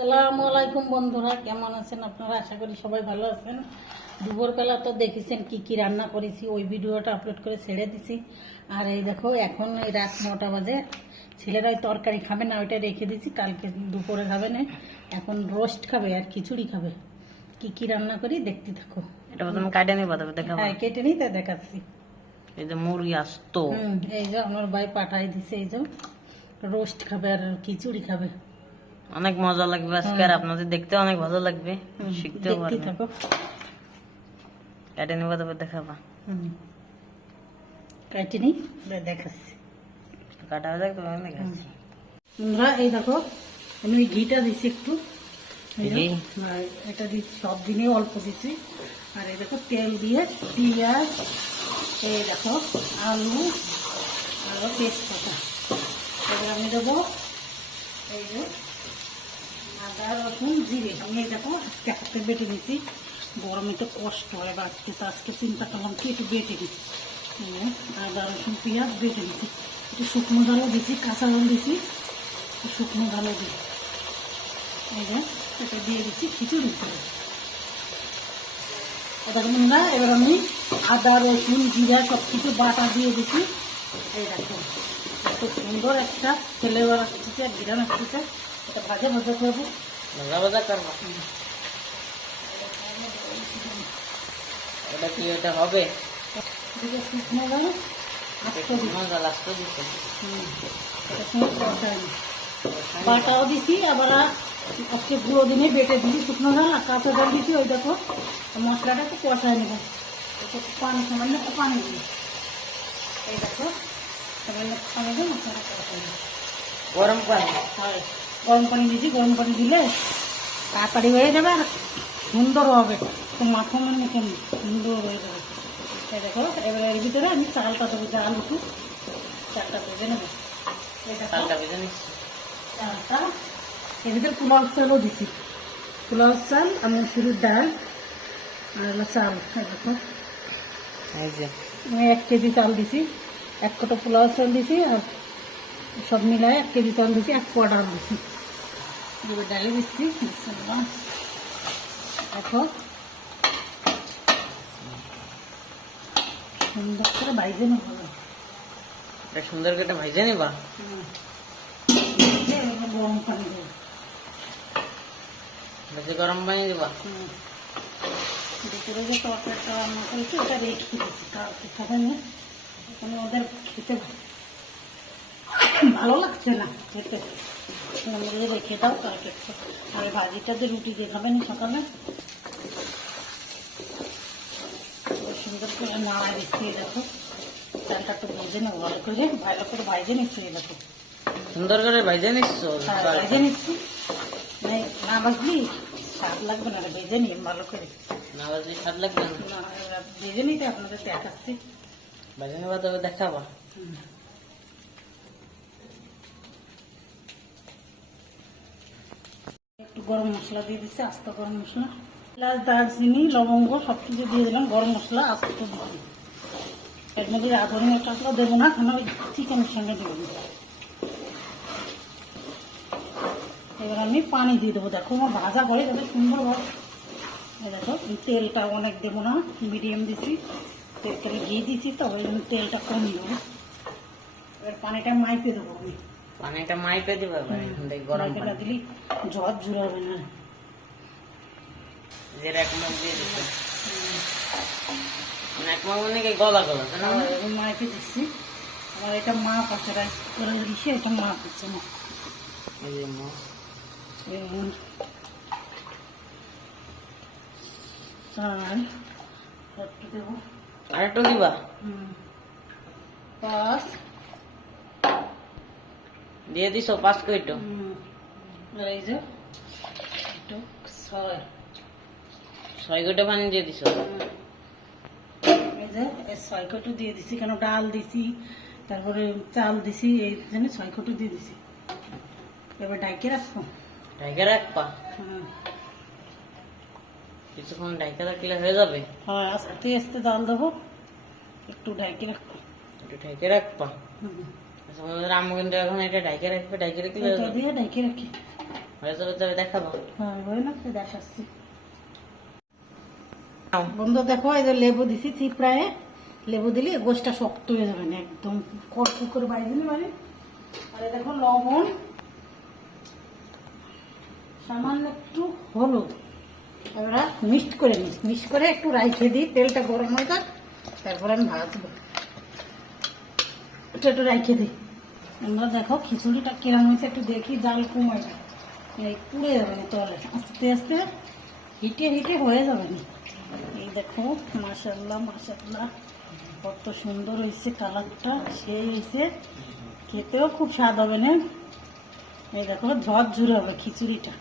আসসালামু আলাইকুম বন্ধুরা, কেমন আছেন আপনারা? আশা করি সবাই ভালো আছেন। দুপুরবেলা তো দেখেছেন কি কি রান্না করেছি, ওই ভিডিওটা আপলোড করে ছেড়ে দিছি। আর এই দেখো এখন এই রাত 9টা বাজে, ছেলেরা ওই তরকারি খাবে না, ওইটা রেখে দিছি, কালকে দুপুরে খাবে না। এখন রোস্ট খাবে আর খিচুড়ি খাবে। কি কি রান্না করি দেখতে থাকো। এটা প্রথমে কাটে নিবা, তবে দেখাবো। হ্যাঁ, কেটে নিই, তাই দেখাচ্ছি। এই যে মুরগি আসতো, এই যে আমার ভাই পাঠাই দিছে, এই যে রোস্ট খাবে আর খিচুড়ি খাবে। অনেক মজা লাগবে আজকে, আর আপনাদের দেখতে অনেক ভালো লাগবে, শিখতেও দেখতে পারবেন। থাকো। কাটে নিবা, তবে দেখাবা। কেটে নিই, দেখাচ্ছি। কাটা হয়ে যাক, তবে দেখাচ্ছি। বন্ধুরা এই দেখো, আমি ওই ঘিটা দিছি একটু, ঘি? আর এটা দিচ্ছি, সব দিনে অল্প দিছি। আর এই দেখো তেল দিয়ে পেঁয়াজ, এই দেখো আলু আর তেজপাতা, এবার আমি দেবো এই যে আদা রসুন জিরে। আমি এই দেখো আজকে হাতে বেটে নিচ্ছি, গরমে তো কষ্ট হয় বাড়তে, তো আজকে চিন্তা করলাম কি একটু বেটে নিচ্ছি। আদা রসুন পেঁয়াজ বেটে নিচ্ছি, একটু শুকনো ঝালও দিছি, কাঁচা ঝাল দিছি, শুকনো ঝালও দিই। এই যে এটা দিয়ে দিচ্ছি খিচুড়ি করে। এটা না, এবার আমি আদা রসুন জিরা সব কিছু বাটা দিয়ে দিচ্ছি। এই দেখো এত সুন্দর একটা ফ্লেভার আসতেছে, ঘিরান আসতেছে। এটা ভাজা ভাজা করবো, ভাজা ভাজা করবা। এটা কি এটা হবে? শুকনো গেল মজা লাগতো দিতে। এটা সঙ্গে কষাই বাটাও দিছি, আবার আজকে গুঁড়ো দিনে বেটে দিচ্ছি শুকনো ঝাল আর কাঁচা ঝাল দিচ্ছি। ওই দেখো মশলাটা একটু কষাই নেব, একটু পানি সামান্য একটু পানি দিই। এই দেখো সামান্য পানি দিয়ে মশলাটা কষাই নেব। গরম পানি? হয়, গরম পানি দিচ্ছি, গরম পানি দিলে তাড়াতাড়ি হয়ে যাবে আর সুন্দর হবে, তো মাখনের মতন সুন্দর হয়ে যাবে। এই দেখো এবার এর ভিতরে আমি চালটা দেবো, জাল একটু চালটা ভেজে নেবো। এই দেখো চালটা ভেজে নিচ্ছি। চালটা এর ভিতরে পোলাও চালও দিছি, পোলাও চাল আর মুসুরির ডাল আর হলো চাল। এই দেখো এই যে আমি 1 কেজি চাল দিছি, 1 কোটো পোলাও চাল দিছি, আর সব মিলায় 1 কেজি চাল দিছি, 1 কোয়া ডাল দিছি। এবার ডালে দিচ্ছি দেখো সুন্দর করে বাইজে নেব। এটা সুন্দর করে ভেজে নিবা। গরম পানি দেবো, বেশি গরম পানি দিবা। দুপুরে যে তরকারিটা রান্না করেছি ওটা রেখে দিয়েছি, কালকে খাবে না, এখন ওদের খেতে ভালো লাগছে না খেতে, আমাদের রেখে দাও কালকে। আর ভাজিটা দিয়ে রুটি দিয়ে খাবে না সকালে। সুন্দর করে নাড়া দিচ্ছি, দেখো চালটা একটু ভেজে নেবো ভালো করে, ভাজে নিচ্ছি। দেখো সুন্দর করে ভেজে নিচ্ছ? ভেজে নিচ্ছি, না ভাজলি স্বাদ লাগবে না, ভেজে নিই ভালো করে। না ভাজলে স্বাদ লাগবে না? না, ভেজে নিতে আপনাদের দেখাচ্ছি। ভেজে নিবা, তবে দেখাবা। একটু গরম মশলা দিয়ে দিচ্ছি, আস্ত গরম মশলা, এলাচ দারচিনি লবঙ্গ সব কিছু দিয়ে দিলাম, গরম মশলা আস্ত দিচ্ছি। এর মধ্যে ধনিয়া টাকলা দেবো না, কেন ওই চিকেনের সঙ্গে দেবো। এবার আমি পানি দিয়ে দেবো, দেখো আমার ভাজা করে যাতে সুন্দর হয়। দেখো তেলটা অনেক দেবো না, মিডিয়াম দিছি, তেল ঘি দিছি, তো ওই জন্য তেলটা কম দেবো। এবার পানিটা মাইপে দেবো আমি। পানিটা মাইপে দিবা? গরম পানি দিলে ঝড় ঝুড়াবে না। যেটা এক মাস দিয়ে দিচ্ছে, এক মাস মানে কি গলা গলা? মাইপে দিচ্ছি, আমার এটা মাপ আছে, রাইস করে দিচ্ছি, এটা মাপ হচ্ছে না। এই যে মাছ চাল একটু দেবো, আর একটু দিবা? 5 দিয়ে দিছো 5 কইটো? আর এই যে 6 কইটো পানি দিয়ে দিছো? এই যে 6 কৌটো দিয়ে দিছি, কেন ডাল দিছি, তারপরে চাল দিছি, এই জন্য 6 কৌটো দিয়ে দিছি। এবার ঢাইকে রাখবো। ঢাইকা রাখবা? কিছুক্ষণ ঢাইকা রাখলে হয়ে যাবে? হ্যাঁ, আস্তে আস্তে জাল দেবো, একটু ঢাইকে রাখবো। একটু ঢাইকা রাখবা? আচ্ছা, আম্মু কিন্তু এখন এটা ঢাইকা রাখবে, ঢাইকা রাখলে দিয়ে ঢাইকে রাখি। হয়ে যাবে তবে দেখাবো। হ্যাঁ হয় না, তো দেখাচ্ছি। বন্ধু দেখো, এই যে লেবু দিছি চিপড়ায়, লেবু দিলে গোশটা শক্ত হয়ে যাবে না, একদম কড়কড় করে বাইরে মানে। আর এই দেখো লবণ, সামান্য একটু হলুদ, এবার মিক্সড করে নিই, মিক্স করে একটু রাইখে দিই, তেলটা গরম হয়ে যাক, তারপরে আমি ভাজবো। এটা একটু রাইখে দিই। আমরা দেখো খিচুড়িটা কিরম হয়েছে একটু দেখি, জাল কমাই না, এই পুড়ে যাবে না তলে, আস্তে আস্তে হিটে হিটে হয়ে যাবে না। এই দেখো মাশাআল্লাহ মাশাআল্লাহ, কত সুন্দর হয়েছে, কালারটা সেই হয়েছে, খেতেও খুব স্বাদ হবে না। এই দেখো ঝরঝরে হবে খিচুড়িটা,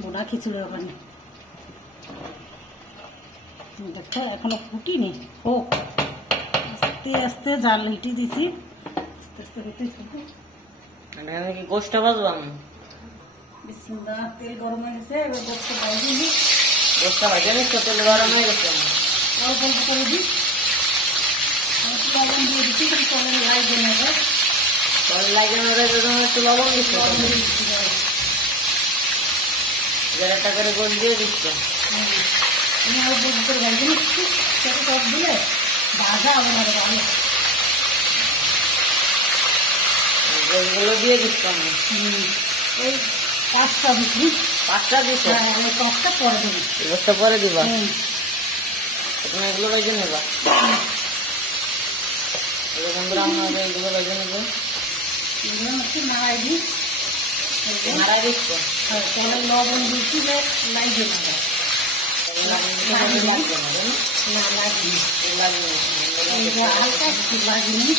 বোনা খিচুড়ি হবে না। দেখো এখনো ফুটিনি, হোক, আস্তে আস্তে জাল হিটি দিছি, আস্তে আস্তে হইতে থাকুক। মানে আমি কি গোশটা বাজবো? আমি বিসমিল্লাহ, তেল গরম হয়ে গেছে, এবার গোশটা ভাজি দিই, গোশটা ভাজে নিচ্ছি, তেল গরম হয়ে গেছে। অল্প অল্প করে দিই, একটু লবণ দিয়ে দিচ্ছি, কিন্তু তলে লাগবে না, এবার তলে লাগে না, একটু লবণ দিচ্ছি, লবণ দিয়ে দিচ্ছি, এবার। একটা করে গোশ দিয়ে দিচ্ছে। আমি আরো বেশি করে ভাজি নিচ্ছি, সেটা সব দিলে ভাজা হবে না, ভালো। গোশগুলো দিয়ে দিচ্ছি আমি। এই 5টা দিচ্ছি, 5টা দিচ্ছি। হ্যাঁ আমি 5টা পরে দেবো। গোশটা পরে দিবা, হুম। তুমি এগুলো ভেজে নেবা। বন্ধুরা আমরা এগুলো ভেজে নেবো। এগুলো একটু নাড়াই দিই, নাড়াই দিচ্ছ, তলে লবণ দিচ্ছি যে লাগবে না, না লাগবে হালকা একটু লাগেনি,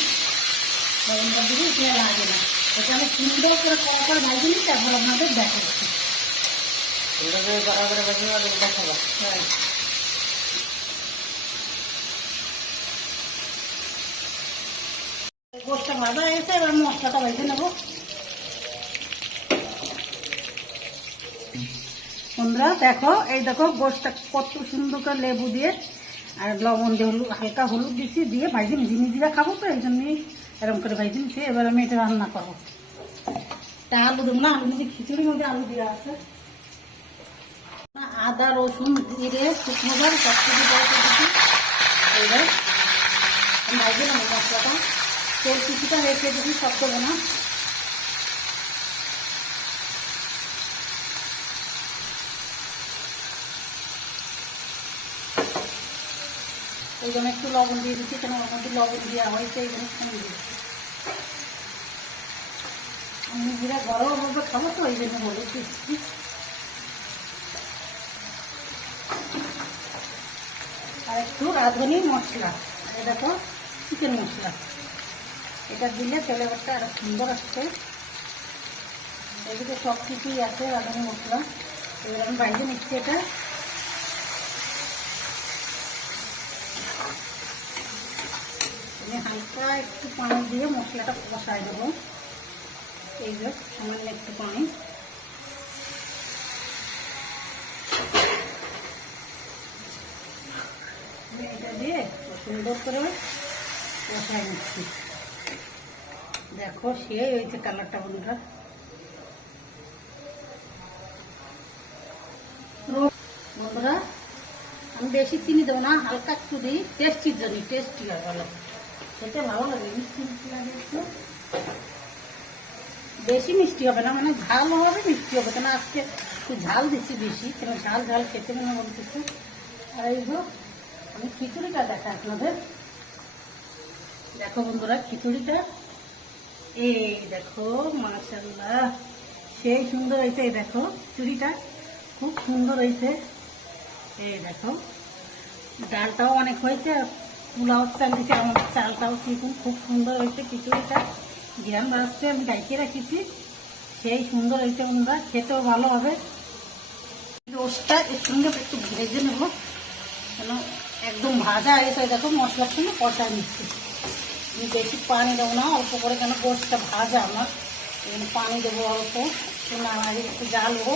লবণটা দিলে এটা লাগে না। এটা আমি সুন্দর করে কড়া করে ভাজি নিই, তারপর আপনাদের দেখাচ্ছি। সুন্দর করে কড়া করে ভেজে নেবা, দেখাবো। গোশটা ভাজা হয়েছে, এবার মশলাটা ভেজে নেবো। বন্ধুরা দেখো, এই দেখো গোশটা কত সুন্দর করে লেবু দিয়ে আর লবণ দিয়ে হলুদ, হালকা হলুদ দিচ্ছি, দিয়ে ভাজি মিজিমিজিরা খাবো, তো এই জন্যই এরকম করে ভাজি নিচ্ছি। এবার আমি এটা রান্না করবো। তা আলু দেবো না, আলু মধ্যে খিচুড়ির মধ্যে আলু দেওয়া আছে। আদা রসুন জিরে শুকনো ঝাল সব কিছু দিচ্ছি। এইবার আমি ভাজি নেবো মশলাটা, তেল কিছুটা রেখে দিচ্ছি, সব দেবো না। এই জন্য একটু লবণ দিয়ে দিচ্ছি, কেন ওর মধ্যে লবণ দেওয়া হয়েছে, এই জন্য একটু দিচ্ছি। আমি নিজেরা গরমভাবে খাবো, তো এই জন্য হলুদ দিচ্ছি। আর একটু রাঁধুনি মশলা, এই দেখো চিকেন মশলা, এটা দিলে ফ্লেভারটা আরো সুন্দর আসছে। এদিকে সব কিছুই আছে রাঁধুনি মশলা। এবার আমি বাইরে নিচ্ছি এটা। আমি হালকা একটু পানি দিয়ে মশলাটা কষাই দেবো, এই যে সামান্য একটু পানি। এটা দিয়ে সুন্দর করে কষাই নিচ্ছি। দেখো সে হয়েছে কালারটা বন্ধুরা। বন্ধুরা আমি বেশি চিনি দেবো না, হালকা একটু দিই, টেস্টির জন্য, টেস্টি হয় ভালো, খেতে ভালো লাগে, মিষ্টি মিষ্টি লাগে একটু। বেশি মিষ্টি হবে না, মানে ঝাল হবে মিষ্টি হবে, কেন আজকে একটু ঝাল দিচ্ছি বেশি, কেন ঝাল ঝাল খেতে মনে বলতেছে। আর এই আমি খিচুড়িটা দেখা আপনাদের, দেখো বন্ধুরা খিচুড়িটা, এই দেখো মাশাআল্লাহ সেই সুন্দর হয়েছে। এই দেখো খিচুড়িটা খুব সুন্দর হয়েছে। এই দেখো ডালটাও অনেক হয়েছে, পোলাও চাল দিচ্ছে, আমার চালটাও চিকুন, খুব সুন্দর হয়েছে খিচুড়িটা। গ্রাম বাড়ছে, আমি গাইতে রাখিছি, সেই সুন্দর হয়েছে বন্ধুরা, খেতেও ভালো হবে। রোস্টটা এর সঙ্গে একটু ভেজে নেবো, কেন একদম ভাজা হয়েছে। দেখো মশলার সঙ্গে কষায় নিচ্ছি, আমি বেশি পানি দেবো না, অল্প করে, কেন গোশটা ভাজা আমার, এখানে পানি দেবো অল্প, একটু নাড়াড়ি একটু জ্বালবো।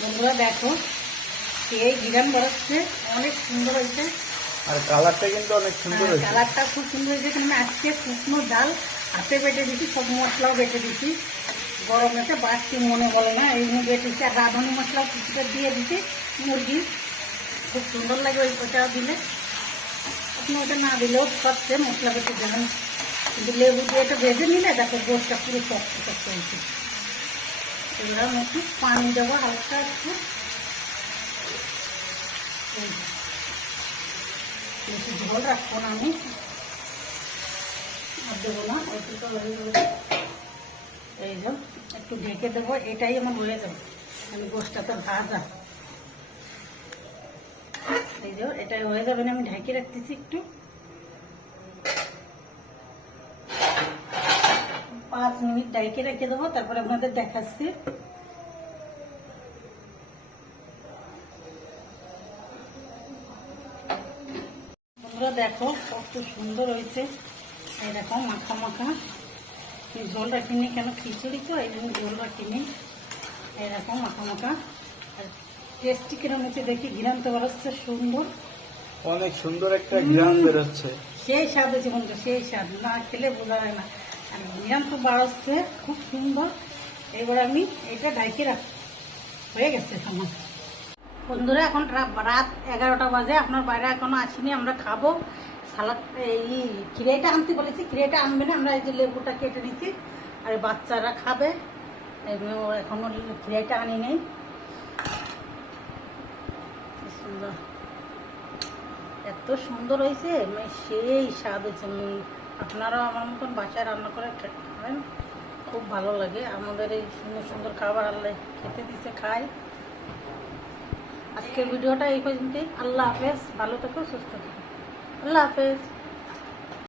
বন্ধুরা দেখো এই ঘিরান বেরোচ্ছে, অনেক সুন্দর হয়েছে। আর কালারটা কিন্তু অনেক সুন্দর হয়েছে। কালারটা খুব সুন্দর হয়েছে। আমি আজকে শুকনো ডাল হাতে বেটে দিচ্ছি, সব মশলাও বেটে দিচ্ছি। গরমেতে বাড়তি মনে বলে না, এই নিয়ে বেটেছি। আর রাঁধুনি মশলাও কিছুটা দিয়ে দিচ্ছি মুরগি, খুব সুন্দর লাগে ওই ওটাও দিলে। আপনি ওটা না দিলেও সবচেয়ে মশলা বেটে দেবেন, কিন্তু লেবু দিয়ে এটা ভেজে নিলে দেখো গোসটা পুরো শক্ত শক্ত হয়েছে। এবার আমি একটু পানি দেবো হালকা একটু, বেশি ঝোল রাখবো না আমি, আর দেবো না ওইটুকু হয়ে যাবে। এই যে একটু ঢেকে দেবো, এটাই আমার হয়ে যাবে। আমি গোসটা তো ভাজা, এই যে এটাই হয়ে যাবে না, আমি ঢেকে রাখতেছি একটু 5 মিনিট ঢেকে রেখে দেবো, তারপরে আপনাদের দেখাচ্ছি। বন্ধুরা দেখো কত সুন্দর হয়েছে। এই দেখো মাখা মাখা, ঝোল রাখিনি কেন, খিচুড়ি তো এই জন্য ঝোল রাখিনি। এরকম মাখা মাখা, আর টেস্টি কিরম হচ্ছে দেখি, ঘিরান তো বেরোচ্ছে সুন্দর, অনেক সুন্দর একটা ঘ্রাণ বেরোচ্ছে। সেই স্বাদ হয়েছে বন্ধু, সেই স্বাদ, না খেলে বোঝা যায় না। আর ঘিরান তো বাড়াচ্ছে খুব সুন্দর। এবার আমি এটা ঢাইকে রাখ, হয়ে গেছে আমার। বন্ধুরা এখন রাত 11টা বাজে, আপনার বাইরে এখনো আসিনি, আমরা খাবো। সালাদ এই খিরাইটা আনতে বলেছি, খিরাইটা আনবে না, আমরা এই যে লেবুটা কেটে নিচ্ছি, আর বাচ্চারা খাবে। এখনো খিরাইটা আনি নেই। সুন্দর, এত সুন্দর হয়েছে, মানে সেই স্বাদ হয়েছে। আপনারাও আমার মতন বাসায় রান্না করে খাবেন, খুব ভালো লাগে। আমাদের এই সুন্দর সুন্দর খাবার আল্লাহ খেতে দিতে খাই। আজকের ভিডিওটা এই পর্যন্তই। আল্লাহ হাফেজ, ভালো থেকো, সুস্থ থেকো। আল্লাহ হাফেজ।